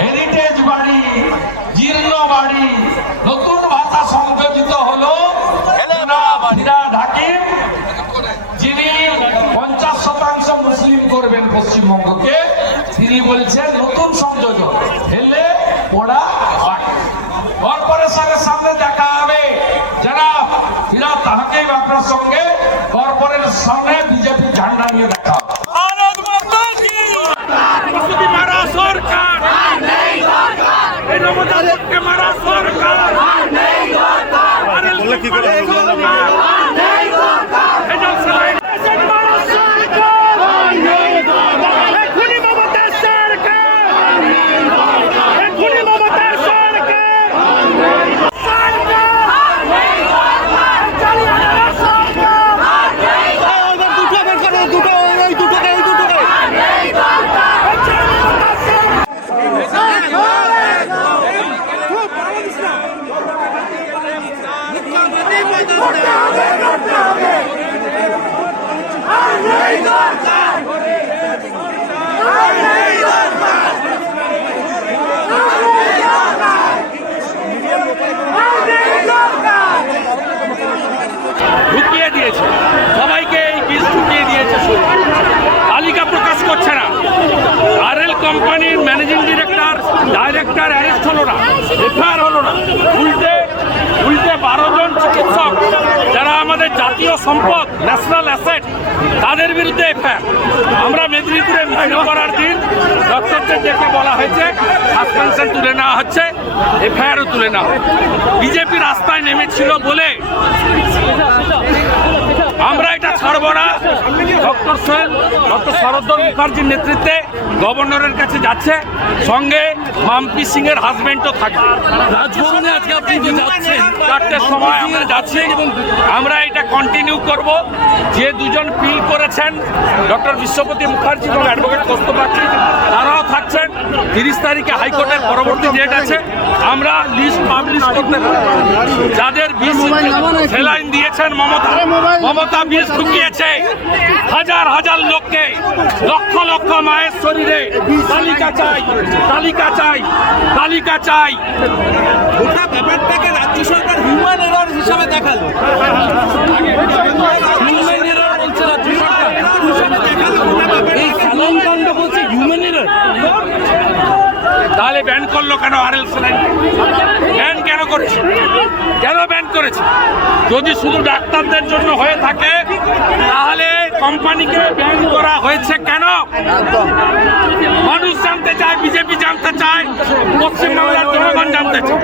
Heritage বাড়ি, জীর্ণ বাড়ি, নতুন ভাষা সংযোজিত হলো ফিরহাদ হাকিম, যিনি 50% মুসলিম করবেন পশ্চিমবঙ্গকে। তিনি বলছেন নতুন সংযোজন হেলে পোড়া বাড়ি। কর্পোরেশনের সামনে দেখা হবে যারা ফিরহাদ হাকিম আপনার সঙ্গে কর্পোরেশনের সামনে বিজেপির ঝান্ডা নিয়ে দেখা হবে। মারা সরকার মারা সরকার কি করে ঢুকিয়ে দিয়েছে, সবাইকে এই বীজ ঢুকিয়ে দিয়েছে। তালিকা প্রকাশ করছে না। আরএল কোম্পানির ম্যানেজিং ডাইরেক্টর অ্যারেস্ট হলো না, এফআইআর হলো না। উল্টে 12 জন চিকিৎসক যারা আমাদের জাতীয় সম্পদ, ন্যাশনাল অ্যাসেট, তাদের বিরুদ্ধে এফআইআর। আমরা মেদিনীপুরে মিছিল করার দিন ডক্টরদের ডেকে বলা হয়েছে সাসপেনশন তুলে নেওয়া হচ্ছে, এফআইআরও তুলে নেওয়া। বিজেপি রাস্তায় নেমেছিল বলে আমরা এটা ছাড়ব না। ডক্টর শরদচন্দ্র মুখার্জির নেতৃত্বে গভর্নরের কাছে যাচ্ছে, সঙ্গে মাম্পি সিং এর হাজবেন্ডও থাকবে। রাজভবনে আজকে আপনি যাচ্ছেন, 4টের সময় আমরা যাচ্ছি এবং আমরা এটা কন্টিনিউ করব। যে দুজন পিল করেছেন ডক্টর বিশ্বপতি মুখার্জি এবং অ্যাডভোকেট কৌস্তবাক্ষী, তারাও থাকছেন। 30 তারিখে হাইকোর্টের পরবর্তী ডেট আছে। আমরা লিস্ট পাবলিশ করতে পারব যাদের বিষ সেলাইন দিয়েছেন। মমতা বিষ ঢুকিয়েছে হাজার হাজার লোককে, লক্ষ লক্ষ মায়ের শরীরে। তালিকা চাই, তালিকা চাই, তালিকা চাই। গোটা ব্যাপারটাকে রাজ্য সরকার হিউম্যান এরর হিসাবে দেখালো। হিউম্যান এরর বলছে রাজ্য সরকার, এই সালনকাণ্ড বলছে হিউম্যান এরর। তাহলে ব্যান করলো কেন আরএল সেলাইন? ব্যান কেন করেছে? কেন ব্যান করেছে? যদি শুধু ডাক্তারদের জন্য হয়ে থাকে তাহলে কোম্পানিকে ব্যান করা হয়েছে কেন? মানুষ জানতে চায়, বিজেপি জানতে চায়, পশ্চিমবাংলার জনগণ জানতে চায়।